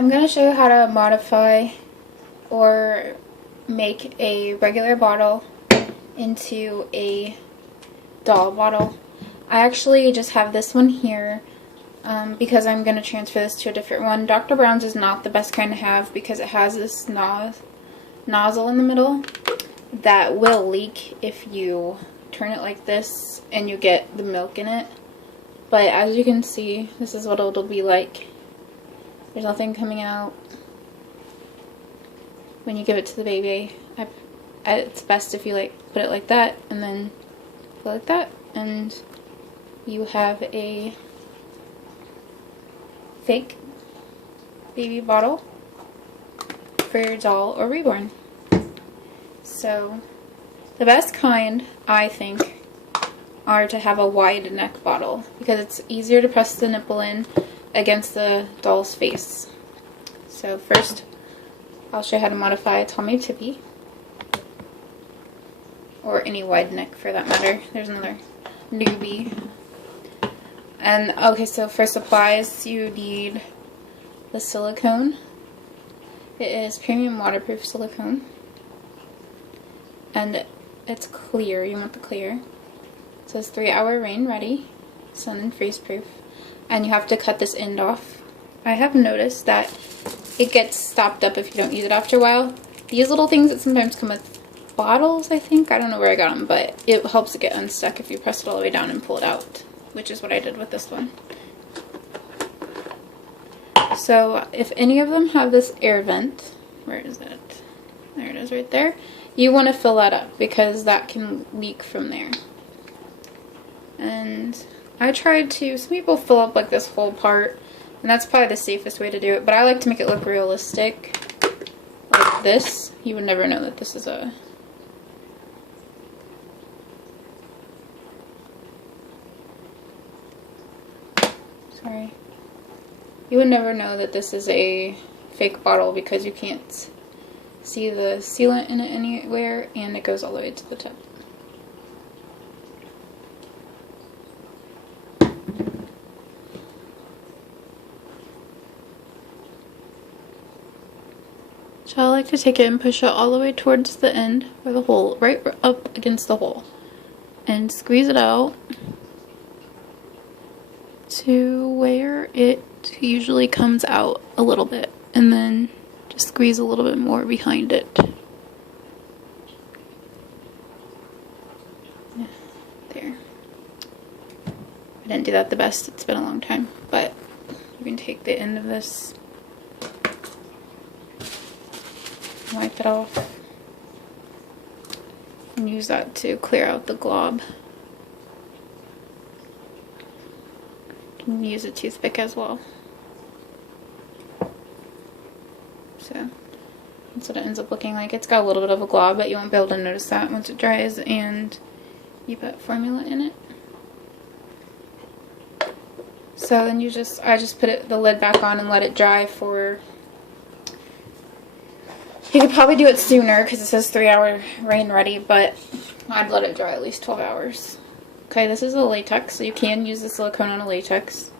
I'm going to show you how to modify or make a regular bottle into a doll bottle. I actually just have this one here because I'm going to transfer this to a different one. Dr. Brown's is not the best kind to have because it has this nozzle in the middle that will leak if you turn it like this and you get the milk in it. But as you can see, this is what it'll be like. There's nothing coming out when you give it to the baby. It's best if you put it like that and then go like that, and you have a fake baby bottle for your doll or reborn. So the best kind, I think, are to have a wide neck bottle because it's easier to press the nipple in against the doll's face. So first, I'll show you how to modify a Tommy Tippy, or any wide neck for that matter. There's another newbie. And okay, so for supplies, you need the silicone. It is premium waterproof silicone, and it's clear. You want the clear. It says 3-hour rain ready, sun and freeze proof. And you have to cut this end off. I have noticed that it gets stopped up if you don't use it after a while. These little things that sometimes come with bottles, I think. I don't know where I got them, but it helps it get unstuck if you press it all the way down and pull it out, which is what I did with this one. So if any of them have this air vent, where is it? There it is right there. You want to fill that up because that can leak from there. And I tried to, some people fill up like this whole part, and that's probably the safest way to do it, but I like to make it look realistic. Like this. You would never know that this is a... Sorry. You would never know that this is a fake bottle because you can't see the sealant in it anywhere, and it goes all the way to the tip. So I like to take it and push it all the way towards the end, or the hole, right up against the hole, and squeeze it out to where it usually comes out a little bit, and then just squeeze a little bit more behind it. Yeah, there. I didn't do that the best, it's been a long time, but you can take the end of this, wipe it off, and use that to clear out the glob. You can use a toothpick as well. So that's what it ends up looking like. It's got a little bit of a glob, but you won't be able to notice that once it dries and you put formula in it. So then I just put the lid back on and let it dry for... You could probably do it sooner because it says 3-hour rain ready, but I'd let it dry at least 12 hours. Okay, this is a latex, so you can use the silicone on a latex.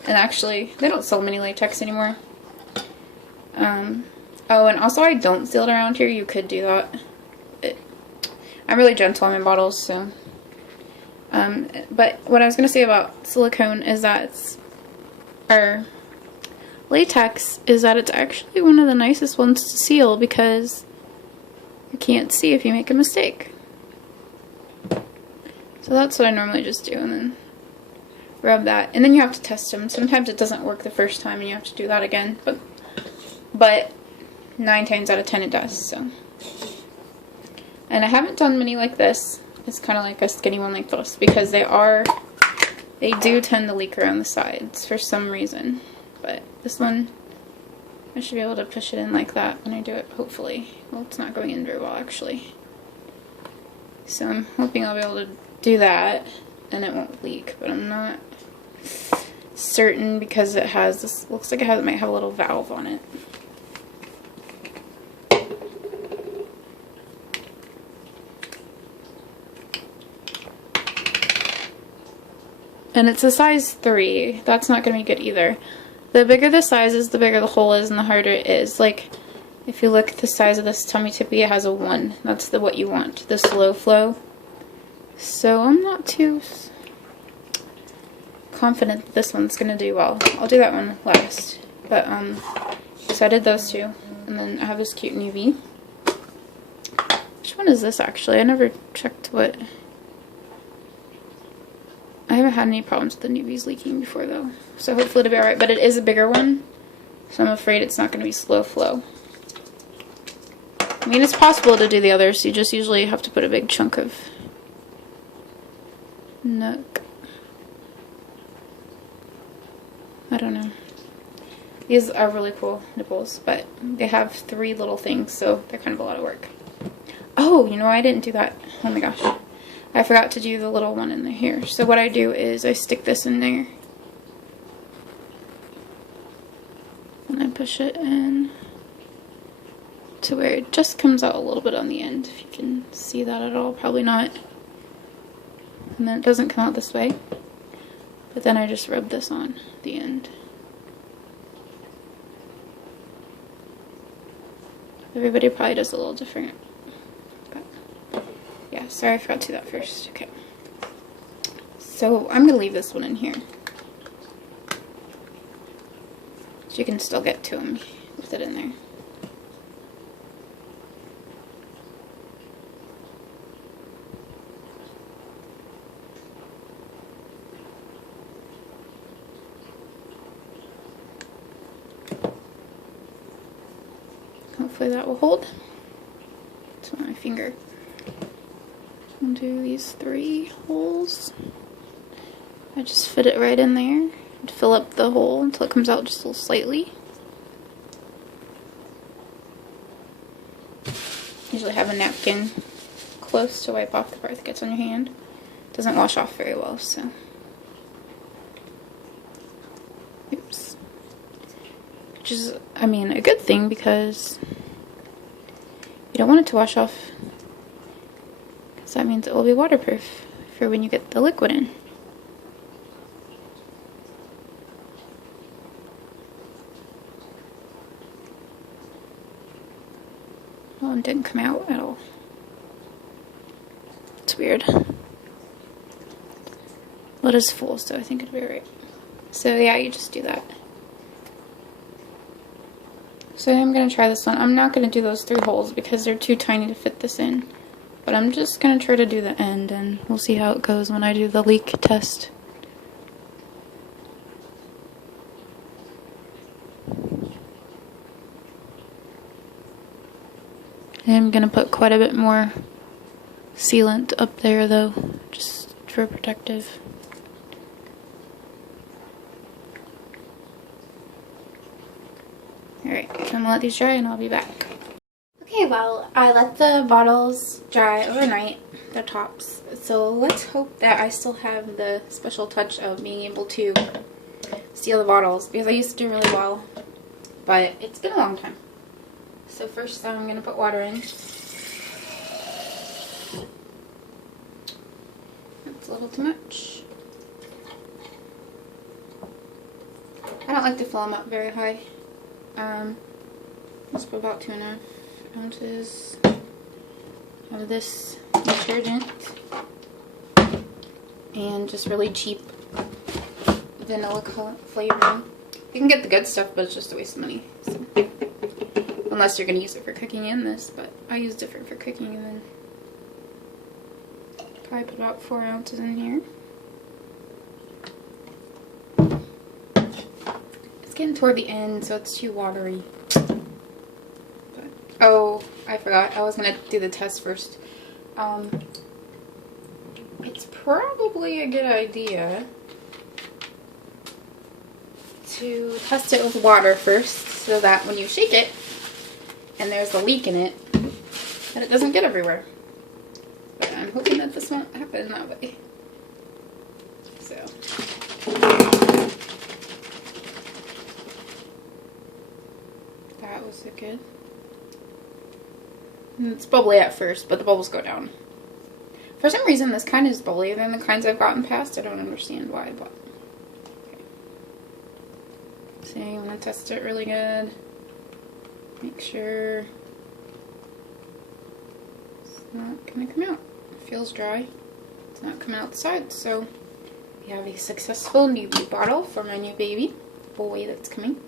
And actually, they don't sell mini latex anymore. Oh, and also I don't seal it around here. You could do that. I'm really gentle on my bottles, so. But what I was going to say about silicone is that latex is that it's actually one of the nicest ones to seal because you can't see if you make a mistake. So that's what I normally just do, and then rub that. And then you have to test them. Sometimes it doesn't work the first time and you have to do that again, but 9 times out of 10 it does, so. And I haven't done many like this. It's kind of like a skinny one like this because they do tend to leak around the sides for some reason. But this one, I should be able to push it in like that when I do it, hopefully. Well, it's not going in very well, actually. So I'm hoping I'll be able to do that and it won't leak, but I'm not certain because it has this, looks like it might have a little valve on it. And it's a size 3. That's not going to be good either. The bigger the size is, the bigger the hole is, and the harder it is. Like, if you look at the size of this tummy tippy, it has a 1. That's what you want, the slow flow. So I'm not too confident that this one's gonna do well. I'll do that one last. But so I did those two, and then I have this cute navy. Which one is this actually? I never checked what. I haven't had any problems with the navies leaking before though, so hopefully it'll be alright. But it is a bigger one, so I'm afraid it's not gonna be slow flow. I mean, it's possible to do the others. You just usually have to put a big chunk of nook. I don't know. These are really cool nipples, but they have 3 little things, so they're kind of a lot of work. Oh, you know, I didn't do that. Oh my gosh. I forgot to do the little one in the here. So what I do is I stick this in there. And I push it in to where it just comes out a little bit on the end. If you can see that at all, probably not. And then it doesn't come out this way. But then I just rub this on the end. Everybody probably does a little different. But yeah, sorry I forgot to do that first. Okay. So I'm gonna leave this one in here. So you can still get to them with it in there. Hopefully that will hold. It's on my finger. I'll do these 3 holes. I just fit it right in there and fill up the hole until it comes out just a little slightly. Usually have a napkin close to wipe off the part that gets on your hand. Doesn't wash off very well, so. Oops. Which is, I mean, a good thing because you don't want it to wash off, because that means it will be waterproof for when you get the liquid in. That one didn't come out at all. It's weird. Well, it is full, so I think it'll be alright. So yeah, you just do that. So I'm going to try this one. I'm not going to do those 3 holes because they're too tiny to fit this in. But I'm just going to try to do the end, and we'll see how it goes when I do the leak test. I'm going to put quite a bit more sealant up there though, just for protective. Alright, so I'm going to let these dry and I'll be back. Okay, well, I let the bottles dry overnight, the tops. So let's hope that I still have the special touch of being able to seal the bottles, because I used to do really well, but it's been a long time. So first I'm going to put water in. That's a little too much. I don't like to fill them up very high. Let's put about 2.5 ounces of this detergent and just really cheap vanilla flavoring. You can get the good stuff, but it's just a waste of money. So, unless you're going to use it for cooking in this, but I use different for cooking, and then probably put about 4 ounces in here. It's getting toward the end, so it's too watery. Oh, I forgot. I was going to do the test first. It's probably a good idea to test it with water first, so that when you shake it and there's a leak in it, that it doesn't get everywhere. But I'm hoping that this won't happen that way. So. That was good. It's bubbly at first, but the bubbles go down. For some reason, this kind is bubblier than the kinds I've gotten past. I don't understand why, but okay. So So you want to test it really good. Make sure it's not going to come out. It feels dry. It's not coming out the side. So we have a successful new bottle for my new baby boy that's coming.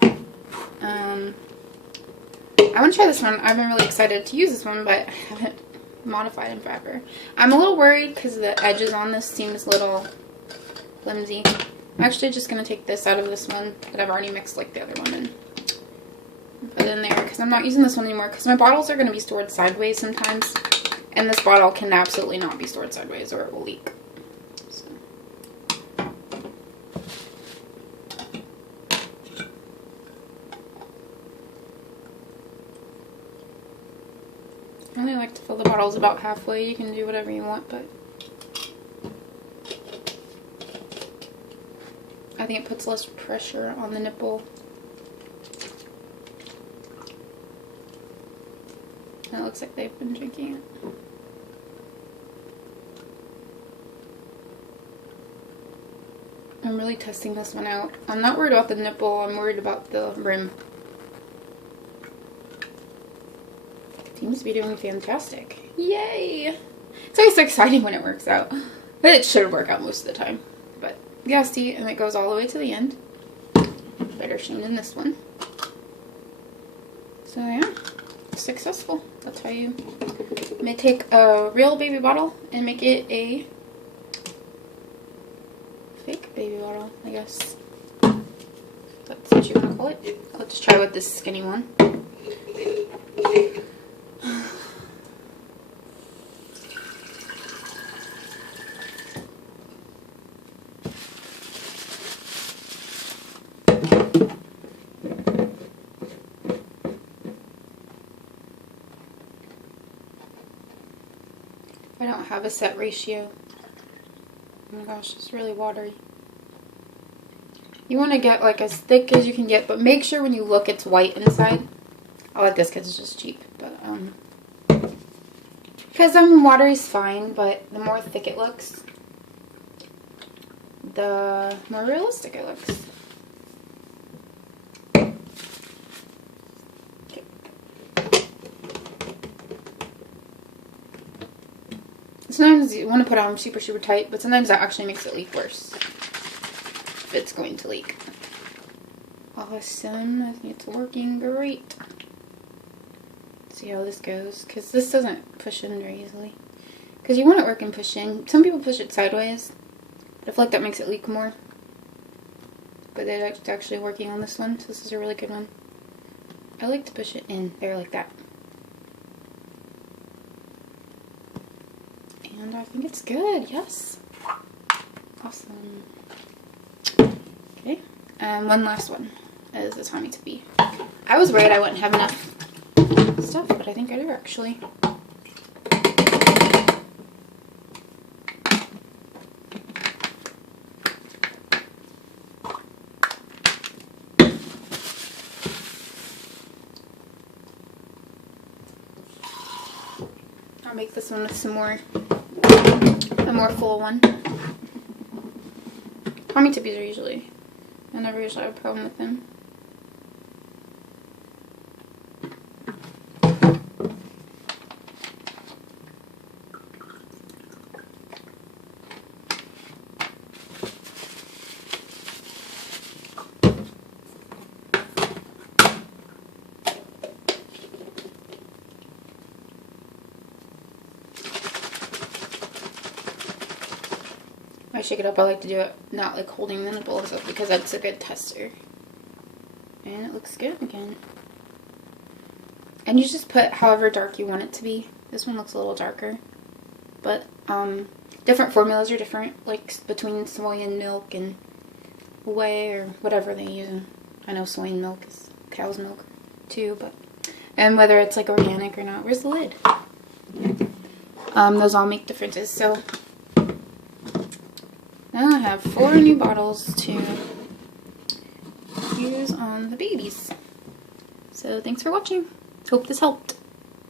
I want to try this one. I've been really excited to use this one, but I haven't modified in forever. I'm a little worried because the edges on this seems a little flimsy. I'm actually just going to take this out of this one that I've already mixed like the other one and put it in there because I'm not using this one anymore because my bottles are going to be stored sideways sometimes, and this bottle can absolutely not be stored sideways or it will leak. So. I only like to fill the bottles about halfway. You can do whatever you want, but I think it puts less pressure on the nipple. And it looks like they've been drinking it. I'm really testing this one out. I'm not worried about the nipple, I'm worried about the rim. Seems to be doing fantastic. Yay! It's always so exciting when it works out. But it should work out most of the time. But yeah, see, and it goes all the way to the end. Better sheen than this one. So yeah, successful. That's how you may take a real baby bottle and make it a fake baby bottle, I guess. That's what you want to call it. Let's try with this skinny one. I don't have a set ratio. Oh my gosh, it's really watery. You want to get like as thick as you can get, but make sure when you look it's white inside. I like this because it's just cheap, but because watery is fine, but the more thick it looks, the more realistic it looks. Sometimes you want to put it on super tight, but sometimes that actually makes it leak worse. If it's going to leak. Awesome. I think it's working great. Let's see how this goes, because this doesn't push in very easily. Because you want it working push in. Some people push it sideways, but I feel like that makes it leak more. But it's actually working on this one, so this is a really good one. I like to push it in there like that. And I think it's good, yes. Awesome. Okay, and one last one is the Tommy to be. I was worried I wouldn't have enough stuff, but I think I do actually. I'll make this one with some more. A more full one. Tommy tippies are usually, I never usually have a problem with them. I shake it up, I like to do it not like holding the nipples up because that's a good tester. And it looks good again. And you just put however dark you want it to be. This one looks a little darker. But different formulas are different, like between soy and milk and whey or whatever they use. I know soy and milk is cow's milk too, but and whether it's like organic or not. Where's the lid? Those all make differences. So now I have 4 new bottles to use on the babies. So thanks for watching. Hope this helped.